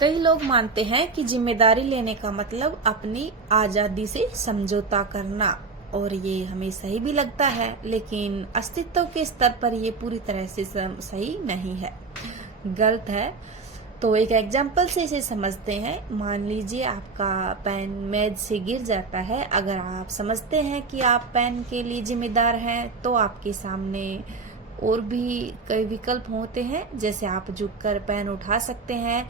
कई लोग मानते हैं कि जिम्मेदारी लेने का मतलब अपनी आजादी से समझौता करना, और ये हमें सही भी लगता है, लेकिन अस्तित्व के स्तर पर ये पूरी तरह से सही नहीं है, गलत है। तो एक एग्जाम्पल से इसे समझते हैं। मान लीजिए आपका पेन मेज से गिर जाता है। अगर आप समझते हैं कि आप पेन के लिए जिम्मेदार हैं, तो आपके सामने और भी कई विकल्प होते हैं, जैसे आप झुककर पेन उठा सकते हैं।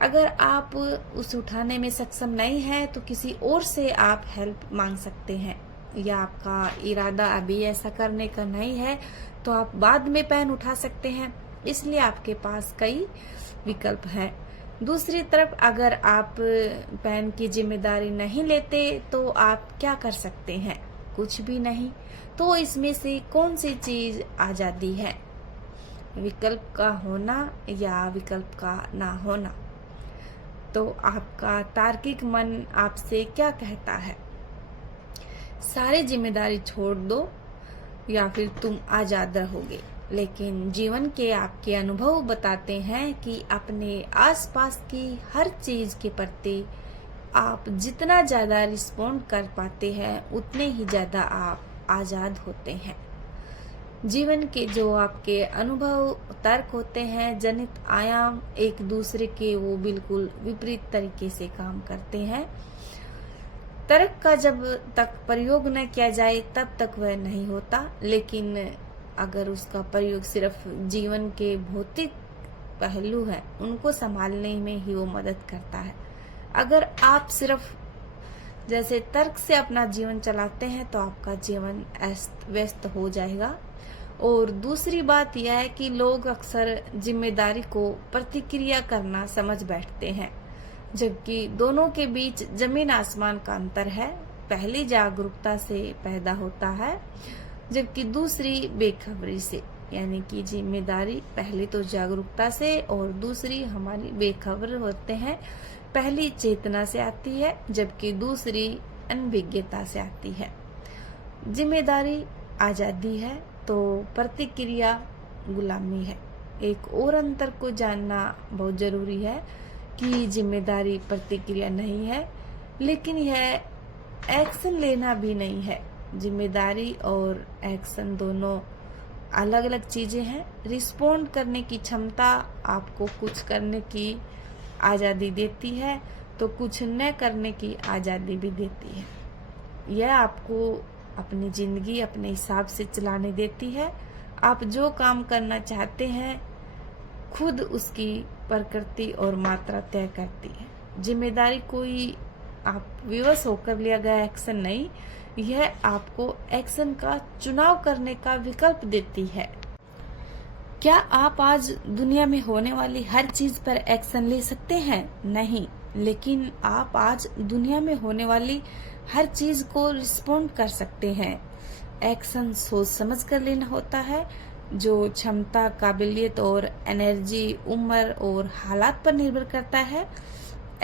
अगर आप उस उठाने में सक्षम नहीं है तो किसी और से आप हेल्प मांग सकते हैं, या आपका इरादा अभी ऐसा करने का नहीं है तो आप बाद में पेन उठा सकते हैं। इसलिए आपके पास कई विकल्प हैं। दूसरी तरफ अगर आप पेन की जिम्मेदारी नहीं लेते तो आप क्या कर सकते हैं? कुछ भी नहीं। तो इसमें से कौन सी चीज आजादी है? विकल्प का होना या विकल्प का ना होना? तो आपका तार्किक मन आपसे क्या कहता है? सारी जिम्मेदारी छोड़ दो या फिर तुम आजाद रहोगे। लेकिन जीवन के आपके अनुभव बताते हैं कि अपने आसपास की हर चीज के प्रति आप जितना ज्यादा रिस्पॉन्ड कर पाते हैं, उतने ही ज्यादा आप आजाद होते हैं। जीवन के जो आपके अनुभव तर्क होते हैं, जनित आयाम एक दूसरे के वो बिल्कुल विपरीत तरीके से काम करते हैं। तर्क का जब तक प्रयोग न किया जाए तब तक वह नहीं होता, लेकिन अगर उसका प्रयोग सिर्फ जीवन के भौतिक पहलू है, उनको संभालने में ही वो मदद करता है। अगर आप सिर्फ जैसे तर्क से अपना जीवन चलाते हैं तो आपका जीवन अस्त व्यस्त हो जाएगा। और दूसरी बात यह है कि लोग अक्सर जिम्मेदारी को प्रतिक्रिया करना समझ बैठते हैं, जबकि दोनों के बीच जमीन आसमान का अंतर है। पहली जागरूकता से पैदा होता है, जबकि दूसरी बेखबरी से। यानी कि जिम्मेदारी पहले तो जागरूकता से और दूसरी हमारी बेखबर होते हैं। पहली चेतना से आती है, जबकि दूसरी अनभिज्ञता से आती है। जिम्मेदारी आजादी है तो प्रतिक्रिया गुलामी है। एक और अंतर को जानना बहुत जरूरी है कि जिम्मेदारी प्रतिक्रिया नहीं है, लेकिन यह एक्शन लेना भी नहीं है। जिम्मेदारी और एक्शन दोनों अलग अलग चीजें हैं। रिस्पॉन्ड करने की क्षमता आपको कुछ करने की आजादी देती है, तो कुछ न करने की आजादी भी देती है। यह आपको अपनी जिंदगी अपने हिसाब से चलाने देती है। आप जो काम करना चाहते हैं, खुद उसकी प्रकृति और मात्रा तय करती है। जिम्मेदारी कोई आप विवश होकर लिया गया एक्शन नहीं, यह आपको एक्शन का चुनाव करने का विकल्प देती है। क्या आप आज दुनिया में होने वाली हर चीज पर एक्शन ले सकते हैं? नहीं, लेकिन आप आज दुनिया में होने वाली हर चीज को रिस्पॉन्ड कर सकते हैं। एक्शन सोच समझ कर लेना होता है, जो क्षमता, काबिलियत और एनर्जी, उम्र और हालात पर निर्भर करता है।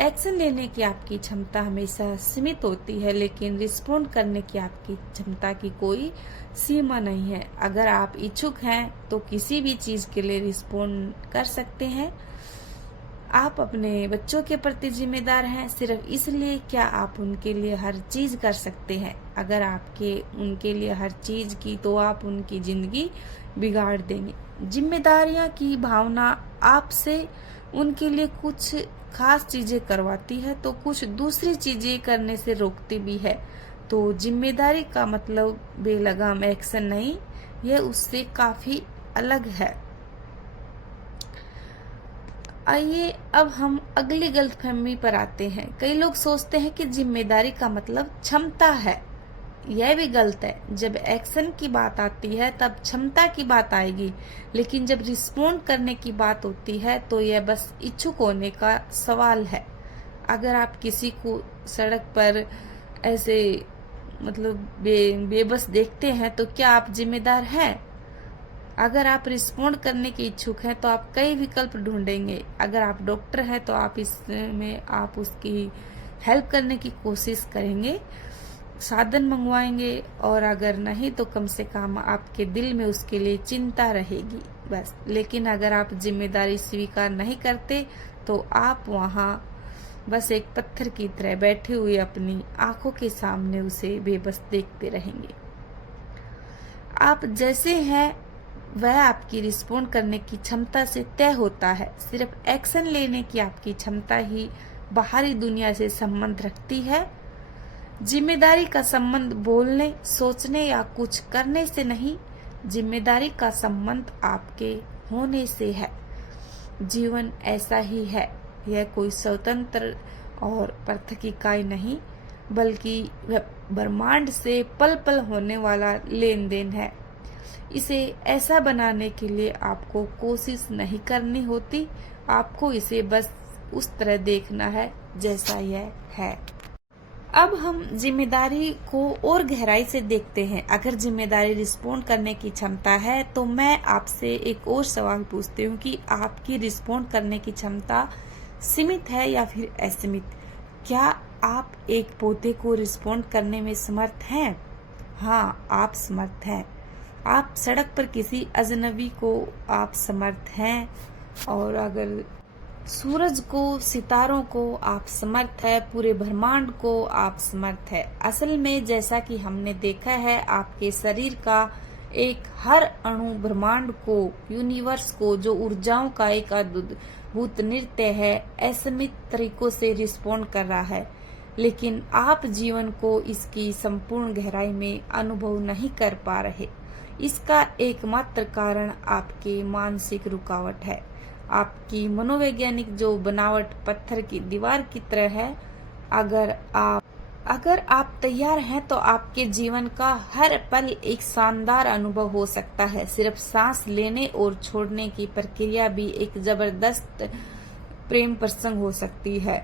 एक्शन लेने की आपकी क्षमता हमेशा सीमित होती है, लेकिन रिस्पॉन्ड करने की आपकी क्षमता की कोई सीमा नहीं है। अगर आप इच्छुक हैं तो किसी भी चीज के लिए रिस्पॉन्ड कर सकते हैं। आप अपने बच्चों के प्रति जिम्मेदार हैं सिर्फ इसलिए क्या आप उनके लिए हर चीज कर सकते हैं? अगर आपके उनके लिए हर चीज की तो आप उनकी जिंदगी बिगाड़ देंगे। जिम्मेदारियां की भावना आपसे उनके लिए कुछ खास चीजें करवाती है, तो कुछ दूसरी चीजें करने से रोकती भी है। तो जिम्मेदारी का मतलब बेलगाम एक्शन नहीं, यह उससे काफी अलग है। आइए अब हम अगली गलतफहमी पर आते हैं। कई लोग सोचते हैं कि जिम्मेदारी का मतलब क्षमता है। यह भी गलत है। जब एक्शन की बात आती है तब क्षमता की बात आएगी, लेकिन जब रिस्पॉन्ड करने की बात होती है तो यह बस इच्छुक होने का सवाल है। अगर आप किसी को सड़क पर ऐसे बेबस देखते हैं तो क्या आप जिम्मेदार हैं? अगर आप रिस्पॉन्ड करने के इच्छुक हैं तो आप कई विकल्प ढूंढेंगे। अगर आप डॉक्टर हैं तो आप इसमें आप उसकी हेल्प करने की कोशिश करेंगे, साधन मंगवाएंगे, और अगर नहीं तो कम से कम आपके दिल में उसके लिए चिंता रहेगी, बस। लेकिन अगर आप जिम्मेदारी स्वीकार नहीं करते तो आप वहाँ बस एक पत्थर की तरह बैठे हुए अपनी आंखों के सामने उसे बेबस देखते रहेंगे। आप जैसे हैं वह आपकी रिस्पॉन्ड करने की क्षमता से तय होता है। सिर्फ एक्शन लेने की आपकी क्षमता ही बाहरी दुनिया से संबंध रखती है। जिम्मेदारी का संबंध बोलने, सोचने या कुछ करने से नहीं, जिम्मेदारी का संबंध आपके होने से है। जीवन ऐसा ही है, यह कोई स्वतंत्र और पृथक इकाई नहीं, बल्कि ब्रह्मांड से पल पल होने वाला लेन देन है। इसे ऐसा बनाने के लिए आपको कोशिश नहीं करनी होती, आपको इसे बस उस तरह देखना है जैसा यह है। अब हम जिम्मेदारी को और गहराई से देखते हैं। अगर जिम्मेदारी रिस्पॉन्ड करने की क्षमता है तो मैं आपसे एक और सवाल पूछती हूँ कि आपकी रिस्पॉन्ड करने की क्षमता सीमित है या फिर असीमित? क्या आप एक पौधे को रिस्पॉन्ड करने में समर्थ हैं? हाँ, आप समर्थ हैं। आप सड़क पर किसी अजनबी को आप समर्थ हैं, और अगर सूरज को, सितारों को आप समर्थ है, पूरे ब्रह्मांड को आप समर्थ है। असल में जैसा कि हमने देखा है, आपके शरीर का एक हर अणु ब्रह्मांड को, यूनिवर्स को, जो ऊर्जाओं का एक अद्भुत नृत्य है, असीमित तरीकों से रिस्पॉन्ड कर रहा है। लेकिन आप जीवन को इसकी संपूर्ण गहराई में अनुभव नहीं कर पा रहे। इसका एकमात्र कारण आपकी मानसिक रुकावट है। आपकी मनोवैज्ञानिक जो बनावट पत्थर की दीवार की तरह है। अगर आप तैयार हैं तो आपके जीवन का हर पल एक शानदार अनुभव हो सकता है। सिर्फ सांस लेने और छोड़ने की प्रक्रिया भी एक जबरदस्त प्रेम प्रसंग हो सकती है।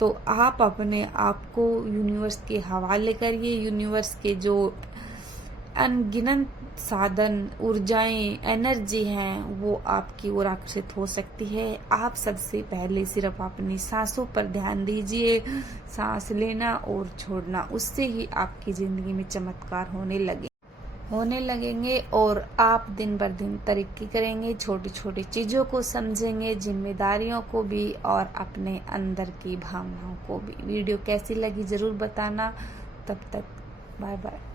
तो आप अपने आप को यूनिवर्स के हवाले करिए। यूनिवर्स के जो अनगिनत साधन, ऊर्जाएं, एनर्जी हैं, वो आपकी ओर आकर्षित हो सकती है। आप सबसे पहले सिर्फ अपनी सांसों पर ध्यान दीजिए, सांस लेना और छोड़ना। उससे ही आपकी जिंदगी में चमत्कार होने लगेंगे और आप दिन बर दिन तरक्की करेंगे। छोटी छोटी चीजों को समझेंगे, जिम्मेदारियों को भी और अपने अंदर की भावनाओं को भी। वीडियो कैसी लगी जरूर बताना। तब तक बाय बाय।